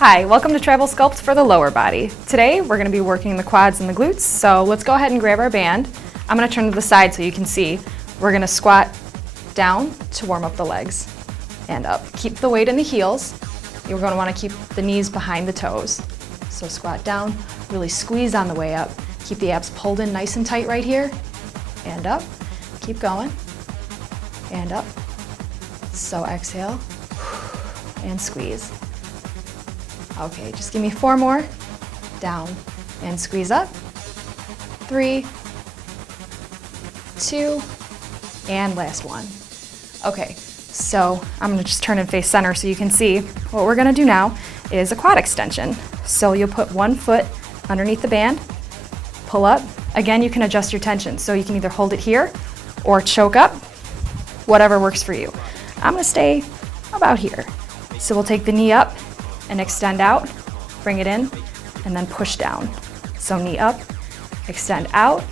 Hi, welcome to Travel Sculpt for the lower body. Today we're going to be working the quads and the glutes, so let's go ahead and grab our band. I'm going to turn to the side so you can see. We're going to squat down to warm up the legs and up. Keep the weight in the heels. You're going to want to keep the knees behind the toes. So squat down, really squeeze on the way up. Keep the abs pulled in nice and tight right here. And up. Keep going. And up. So exhale and squeeze. Okay, just give me 4 more. Down and squeeze up. 3, 2, and last one. Okay, so I'm gonna just turn and face center so you can see. What we're gonna do now is a quad extension. So you'll put one foot underneath the band, pull up. Again, you can adjust your tension. So you can either hold it here or choke up, whatever works for you. I'm gonna stay about here. So we'll take the knee up and extend out, bring it in, and then push down. So knee up, extend out,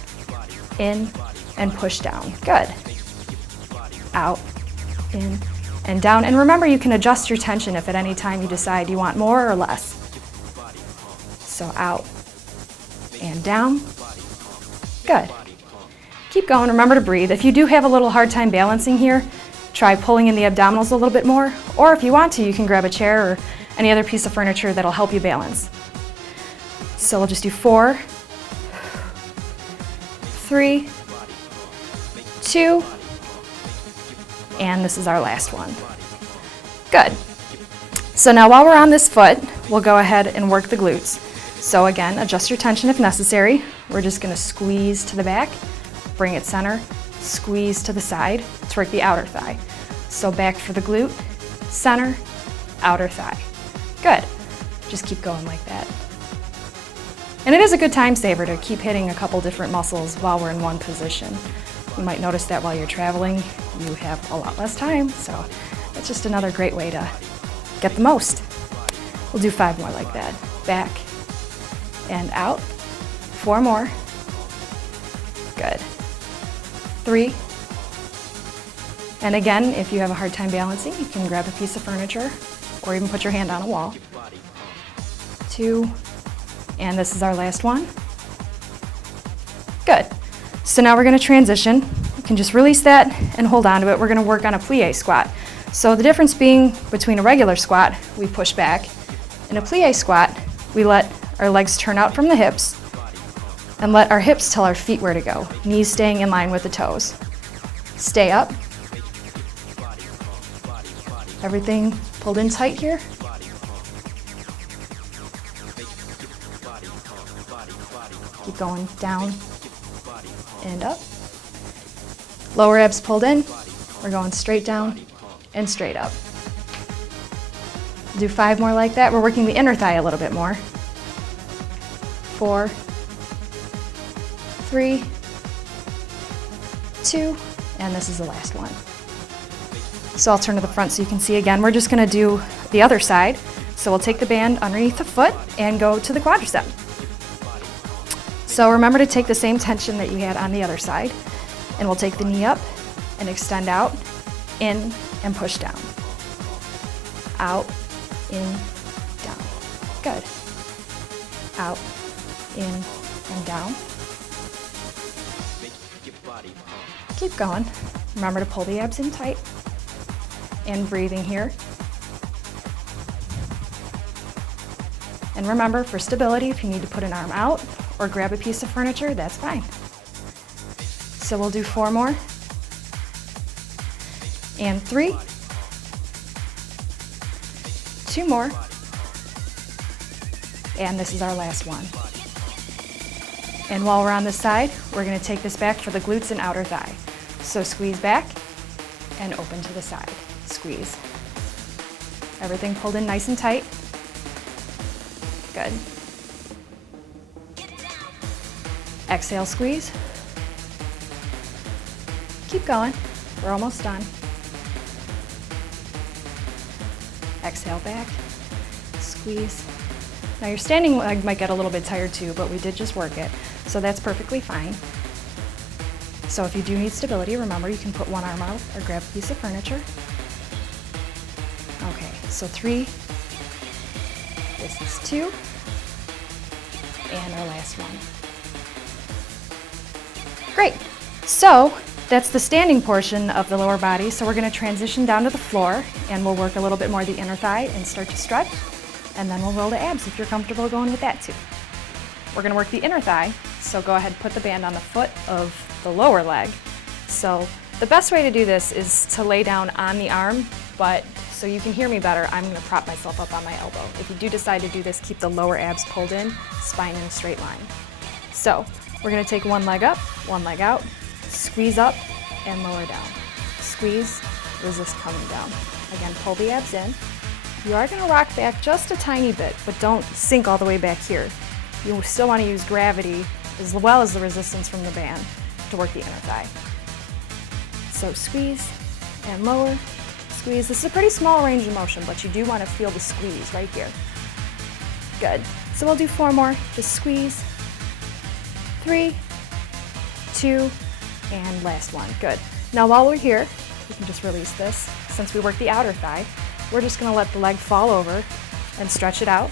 in, and push down. Good. Out, in, and down. And remember, you can adjust your tension if at any time you decide you want more or less. So out and down. Good. Keep going, remember to breathe. If you do have a little hard time balancing here, try pulling in the abdominals a little bit more, or if you want to, you can grab a chair or any other piece of furniture that'll help you balance. So we'll just do 4, 3, 2, and this is our last one. Good. So now while we're on this foot, we'll go ahead and work the glutes. So again, adjust your tension if necessary. We're just gonna squeeze to the back, bring it center, squeeze to the side to work the outer thigh. So back for the glute, center, outer thigh. Good. Just keep going like that. And it is a good time saver to keep hitting a couple different muscles while we're in one position. You might notice that while you're traveling, you have a lot less time, so it's just another great way to get the most. We'll do 5 more like that. Back and out. 4 more. Good. 3. And again, if you have a hard time balancing, you can grab a piece of furniture or even put your hand on a wall. 2, and this is our last one. Good. So now we're going to transition. You can just release that and hold on to it. We're going to work on a plie squat. So the difference being between a regular squat, we push back. In a plie squat, we let our legs turn out from the hips and let our hips tell our feet where to go. Knees staying in line with the toes. Stay up. Everything pulled in tight here. Keep going down and up. Lower abs pulled in. We're going straight down and straight up. Do 5 more like that. We're working the inner thigh a little bit more. 4, 3, 2, and this is the last one. So I'll turn to the front so you can see again. We're just gonna do the other side. So we'll take the band underneath the foot and go to the quadricep. So remember to take the same tension that you had on the other side. And we'll take the knee up and extend out, in, and push down. Out, in, down. Good. Out, in, and down. Keep going. Remember to pull the abs in tight. And breathing here. And remember, for stability, if you need to put an arm out or grab a piece of furniture, that's fine. So we'll do 4 more. And 3. 2 more. And this is our last one. And while we're on this side, we're going to take this back for the glutes and outer thigh. So squeeze back and open to the side. Squeeze. Everything pulled in nice and tight. Good. Exhale, squeeze. Keep going. We're almost done. Exhale back. Squeeze. Now your standing leg might get a little bit tired too, but we did just work it, so that's perfectly fine. So if you do need stability, remember you can put one arm out or grab a piece of furniture. Okay, so 3, This is 2. And our last one. Great. So that's the standing portion of the lower body. So we're going to transition down to the floor, and we'll work a little bit more the inner thigh and start to stretch. And then we'll roll the abs if you're comfortable going with that too. We're going to work the inner thigh. So go ahead and put the band on the foot of the lower leg. So the best way to do this is to lay down on the arm, but so you can hear me better, I'm going to prop myself up on my elbow. If you do decide to do this, keep the lower abs pulled in, spine in a straight line. So we're going to take one leg up, one leg out, squeeze up and lower down. Squeeze, resist coming down. Again, pull the abs in. You are going to rock back just a tiny bit, but don't sink all the way back here. You still want to use gravity as well as the resistance from the band to work the inner thigh. So squeeze and lower, squeeze. This is a pretty small range of motion, but you do want to feel the squeeze right here. Good. So we'll do 4 more. Just squeeze. 3, 2, and last one. Good. Now while we're here, we can just release this. Since we worked the outer thigh, we're just going to let the leg fall over and stretch it out.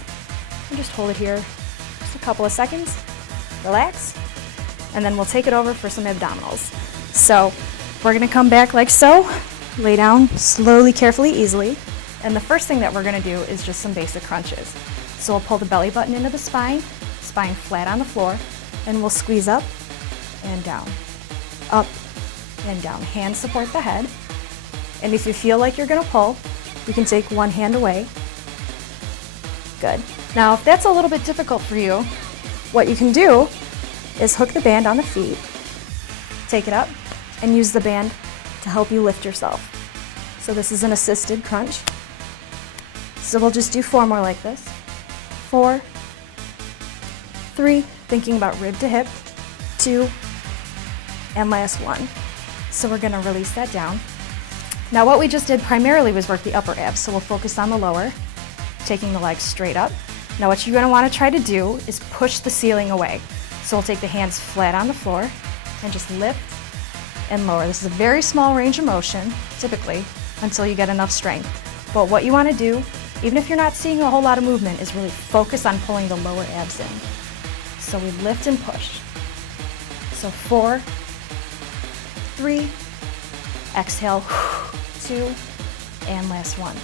And just hold it here just a couple of seconds. Relax. And then we'll take it over for some abdominals. So we're going to come back like so. Lay down slowly, carefully, easily. And the first thing that we're going to do is just some basic crunches. So we'll pull the belly button into the spine flat on the floor, and we'll squeeze up and down, up and down. Hands support the head. And if you feel like you're going to pull, you can take one hand away. Good. Now, if that's a little bit difficult for you, what you can do is hook the band on the feet, take it up, and use the band to help you lift yourself. So this is an assisted crunch. So we'll just do 4 more like this. 4, 3, thinking about rib to hip, 2, and last one. So we're going to release that down. Now what we just did primarily was work the upper abs, so we'll focus on the lower, taking the legs straight up. Now what you're going to want to try to do is push the ceiling away. So we'll take the hands flat on the floor and just lift and lower. This is a very small range of motion, typically, until you get enough strength. But what you want to do, even if you're not seeing a whole lot of movement, is really focus on pulling the lower abs in. So we lift and push. So 4, 3, exhale, 2, and last one.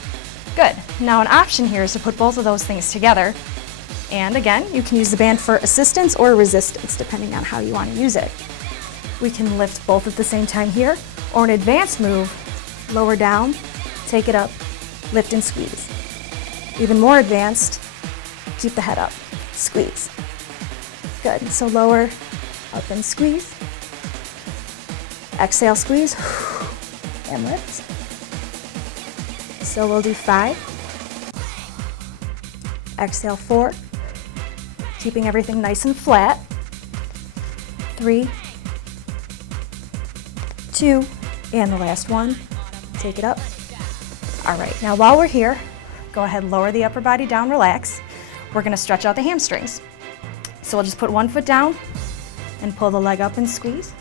Good. Now an option here is to put both of those things together. And again, you can use the band for assistance or resistance, depending on how you want to use it. We can lift both at the same time here, or an advanced move, lower down, take it up, lift and squeeze. Even more advanced, keep the head up, squeeze. Good, so lower, up and squeeze. Exhale, squeeze, and lift. So we'll do 5. Exhale, 4. Keeping everything nice and flat. 3, 2, and the last one. Take it up. All right, now while we're here, go ahead, lower the upper body down, relax. We're gonna stretch out the hamstrings. So we'll just put one foot down and pull the leg up and squeeze.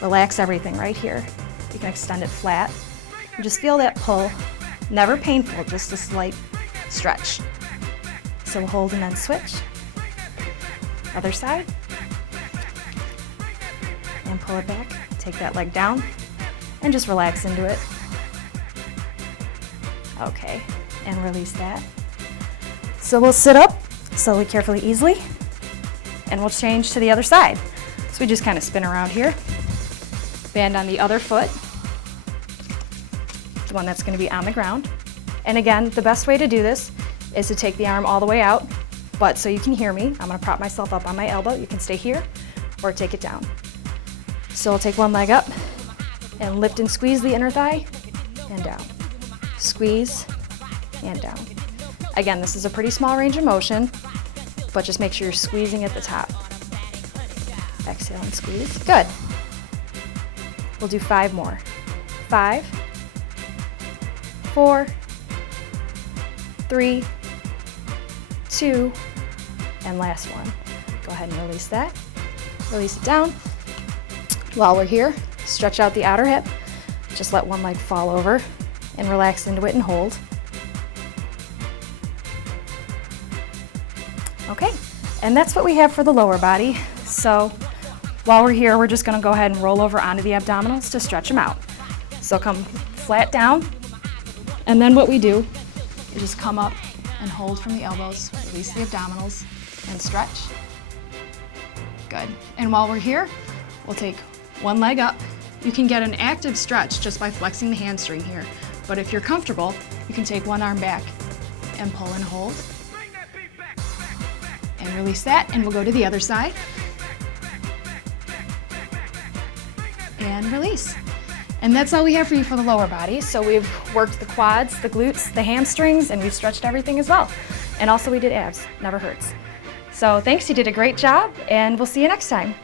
Relax everything right here. You can extend it flat. And just feel that pull. Never painful, just a slight stretch. So we'll hold and then switch. Other side. And pull it back. Take that leg down and just relax into it. Okay, and release that. So we'll sit up slowly, carefully, easily, and we'll change to the other side. So we just kind of spin around here. Band on the other foot, the one that's going to be on the ground. And again, the best way to do this is to take the arm all the way out, but so you can hear me, I'm going to prop myself up on my elbow. You can stay here or take it down. So I'll take one leg up and lift and squeeze the inner thigh and down. Squeeze and down. Again, this is a pretty small range of motion, but just make sure you're squeezing at the top. Exhale and squeeze. Good. We'll do 5 more. 5, 4, 3, 2, and last one. Go ahead and release that. Release it down. While we're here, stretch out the outer hip. Just let one leg fall over and relax into it and hold. And that's what we have for the lower body. So while we're here, we're just gonna go ahead and roll over onto the abdominals to stretch them out. So come flat down, and then what we do is just come up and hold from the elbows, release the abdominals, and stretch. Good. And while we're here, we'll take one leg up. You can get an active stretch just by flexing the hamstring here. But if you're comfortable, you can take one arm back and pull and hold. And release that, and we'll go to the other side. And release. And that's all we have for you for the lower body. So we've worked the quads, the glutes, the hamstrings, and we've stretched everything as well. And also we did abs, never hurts. So thanks, you did a great job, and we'll see you next time.